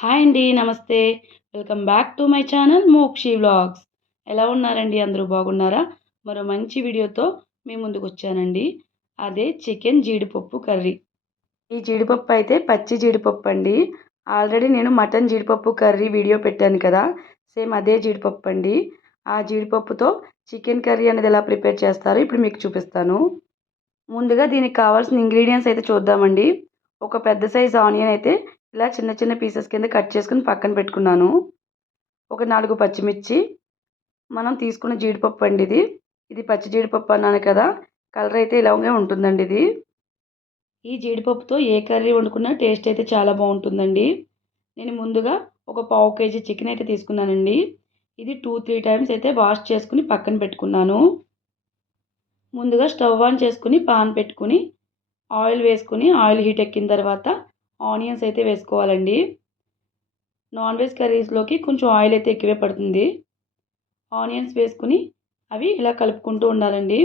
Hi అండి నమస్తే. Welcome back to my channel Mokshi vlogs. ఎలా ఉన్నారండి? అందరూ బాగున్నారా? మరో మంచి వీడియోతో మీ ముందుకు వచ్చానండి. అదే చికెన్ జీడిపప్పు కర్రీ. ఈ జీడిపప్పు అయితే పచ్చి జీడిపప్పు అండి. ఆల్రెడీ నేను మటన్ జీడిపప్పు కర్రీ వీడియో పెట్టాను కదా. సేమ్ అదే జీడిపప్పు అండి. ఆ జీడిపప్పుతో చికెన్ కర్రీ అనేది ఎలా ప్రిపేర్ చేస్తారో ఇప్పుడు మీకు చూపిస్తాను. ముందుగా దీనికి కావాల్సిన ఇంగ్రీడియంట్స్ అయితే చూద్దామండి. ఒక పెద్ద సైజ్ ఆనియన్ అయితే ఇలా చిన్న చిన్న పీసెస్ కింద కట్ చేసుకుని పక్కన పెట్టుకున్నాను. ఒక నాలుగు పచ్చిమిర్చి. మనం తీసుకున్న జీడిపప్పు అండి ఇది. ఇది పచ్చి జీడిపప్పు అన్నాను కదా. కలర్ అయితే ఇలాగే ఉంటుందండి ఇది. ఈ జీడిపప్పుతో ఏ కర్రీ వండుకున్నా టేస్ట్ అయితే చాలా బాగుంటుందండి. నేను ముందుగా ఒక పావు కేజీ చికెన్ అయితే తీసుకున్నానండి. ఇది టూ త్రీ టైమ్స్ అయితే వాష్ చేసుకుని పక్కన పెట్టుకున్నాను. ముందుగా స్టవ్ ఆన్ చేసుకుని పాన్ పెట్టుకుని ఆయిల్ వేసుకుని ఆయిల్ హీట్ ఎక్కిన తర్వాత ఆనియన్స్ అయితే వేసుకోవాలండి. నాన్ వెజ్ కర్రీస్లోకి కొంచెం ఆయిల్ అయితే ఎక్కువే పడుతుంది. ఆనియన్స్ వేసుకుని అవి ఇలా కలుపుకుంటూ ఉండాలండి.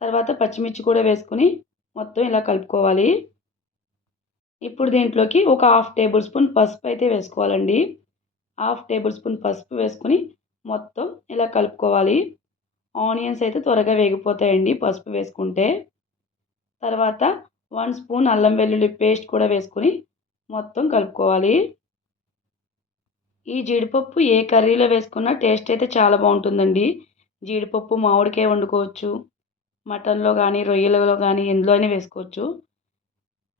తర్వాత పచ్చిమిర్చి కూడా వేసుకుని మొత్తం ఇలా కలుపుకోవాలి. ఇప్పుడు దీంట్లోకి ఒక హాఫ్ టేబుల్ స్పూన్ పసుపు అయితే వేసుకోవాలండి. హాఫ్ టేబుల్ స్పూన్ పసుపు వేసుకుని మొత్తం ఇలా కలుపుకోవాలి. ఆనియన్స్ అయితే త్వరగా వేగిపోతాయండి పసుపు వేసుకుంటే. తర్వాత వన్ స్పూన్ అల్లం వెల్లుల్లి పేస్ట్ కూడా వేసుకొని మొత్తం కలుపుకోవాలి. ఈ జీడిపప్పు ఏ కర్రీలో వేసుకున్నా టేస్ట్ అయితే చాలా బాగుంటుందండి. జీడిపప్పు మామిడికాయ వండుకోవచ్చు మటన్లో కానీ రొయ్యలలో కానీ ఎందులో వేసుకోవచ్చు.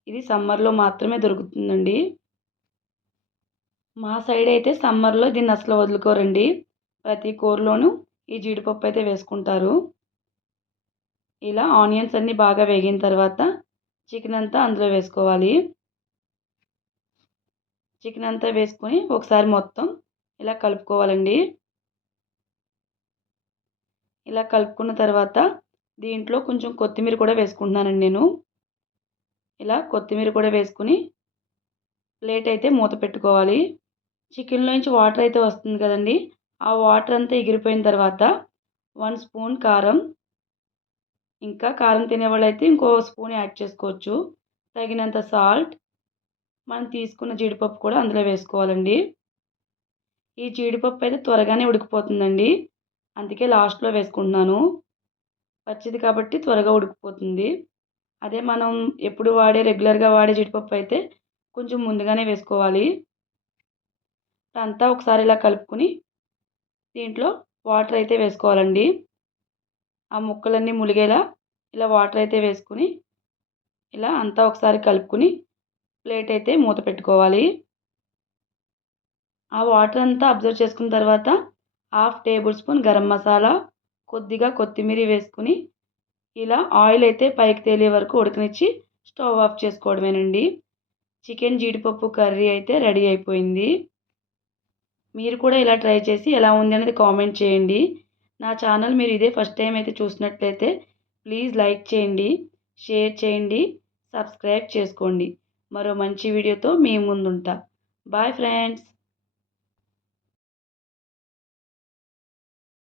ఇది సమ్మర్లో మాత్రమే దొరుకుతుందండి. మా సైడ్ అయితే సమ్మర్లో దీన్ని అసలు వదులుకోరండి. ప్రతి కూరలోనూ ఈ జీడిపప్పు అయితే వేసుకుంటారు. ఇలా ఆనియన్స్ అన్నీ బాగా వేగిన తర్వాత చికెన్ అంతా అందులో వేసుకోవాలి. చికెన్ అంతా వేసుకొని ఒకసారి మొత్తం ఇలా కలుపుకోవాలండి. ఇలా కలుపుకున్న తర్వాత దీంట్లో కొంచెం కొత్తిమీర కూడా వేసుకుంటున్నానండి నేను. ఇలా కొత్తిమీర కూడా వేసుకుని ప్లేట్ అయితే మూత పెట్టుకోవాలి. చికెన్లో నుంచి వాటర్ అయితే వస్తుంది కదండి. ఆ వాటర్ అంతా ఎగిరిపోయిన తర్వాత వన్ స్పూన్ కారం ఇంకా కారం తినేవాళ్ళైతే ఇంకో స్పూన్ యాడ్ చేసుకోవచ్చు. తగినంత సాల్ట్. మనం తీసుకున్న జీడిపప్పు కూడా అందులో వేసుకోవాలండి. ఈ జీడిపప్పు అయితే త్వరగానే ఉడికిపోతుందండి. అందుకే లాస్ట్లో వేసుకుంటున్నాను. పచ్చిది కాబట్టి త్వరగా ఉడికిపోతుంది. అదే మనం ఎప్పుడు వాడే రెగ్యులర్గా వాడే జీడిపప్పు అయితే కొంచెం ముందుగానే వేసుకోవాలి. అంతా ఒకసారి ఇలా కలుపుకొని దీంట్లో వాటర్ అయితే వేసుకోవాలండి. ఆ ముక్కలన్నీ ములిగేలా ఇలా వాటర్ అయితే వేసుకుని ఇలా అంతా ఒకసారి కలుపుకుని ప్లేట్ అయితే మూత పెట్టుకోవాలి. ఆ వాటర్ అంతా అబ్జర్వ్ చేసుకున్న తర్వాత half tablespoon garam masala కొద్దిగా కొత్తిమీర వేసుకుని ఇలా ఆయిల్ అయితే పైకి తేలే వరకు ఉడకనిచ్చి స్టవ్ ఆఫ్ చేసుకోవడమేనండి. చికెన్ జీడిపప్పు కర్రీ అయితే రెడీ అయిపోయింది. మీరు కూడా ఇలా ట్రై చేసి ఎలా ఉంది అనేది కామెంట్ చేయండి. నా ఛానల్ మీరు ఇదే ఫస్ట్ టైం అయితే చూసినట్లయితే ప్లీజ్ లైక్ చేయండి షేర్ చేయండి సబ్స్క్రైబ్ చేసుకోండి. మరో మంచి వీడియోతో మీ ముందుంటా. Bye friends.